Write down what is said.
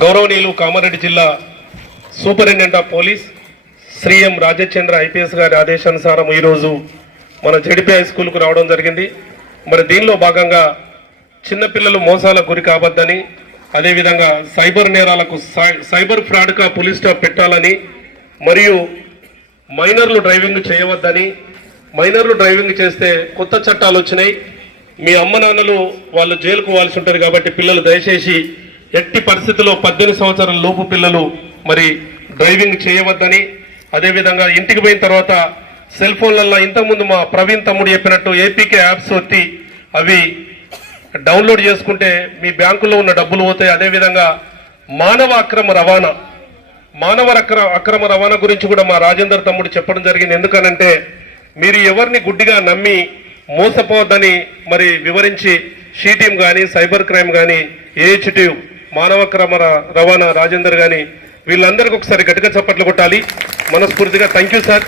గౌరవనీయులు కామారెడ్డి జిల్లా superintendent of police Shri M Rajachandra IPS గారి ఆదేశానుసారం ఈరోజు మన జడిపి హై స్కూల్కు రావడం జరిగింది. మరి దీనిలో భాగంగా చిన్నపిల్లలు మోసాల గురి కావద్దని అదేవిధంగా సైబర్ నేరాలకు సై- సైబర్ ఫ్రాడ్గా పోలీస్ స్టాప్ పెట్టాలని మరియు మైనర్లు డ్రైవింగ్ చేయవద్దని మైనర్లు డ్రైవింగ్ చేస్తే కొత్త చట్టాలు వచ్చినాయి. మీ అమ్మ నాన్నలు వాళ్ళు జైలుకు పోవాల్సి ఉంటుంది కాబట్టి పిల్లలు దయచేసి ఎట్టి పరిస్థితుల్లో పద్దెనిమిది సంవత్సరాల లోపు పిల్లలు మరి డ్రైవింగ్ చేయవద్దని అదేవిధంగా ఇంటికి పోయిన తర్వాత సెల్ ఫోన్లలో ఇంతకుముందు మా ప్రవీణ్ తమ్ముడు చెప్పినట్టు ఏపీకే యాప్స్ వచ్చి అవి డౌన్లోడ్ చేసుకుంటే మీ బ్యాంకులో ఉన్న డబ్బులు పోతాయి. అదేవిధంగా మానవ అక్రమ రవాణా మానవ అక్ర అక్రమ రవాణా గురించి కూడా మా రాజేందర్ తమ్ముడు చెప్పడం జరిగింది. ఎందుకనంటే మీరు ఎవరిని గుడ్డిగా నమ్మి మోసపోవద్దని మరి వివరించి షీ కానీ సైబర్ క్రైమ్ కానీ ఏహెచ్టీ మానవ క్రమ రవాణా రాజేందర్ కానీ వీళ్ళందరికీ ఒకసారి గట్టిగా చప్పట్లు కొట్టాలి. మనస్ఫూర్తిగా థ్యాంక్ యూ సార్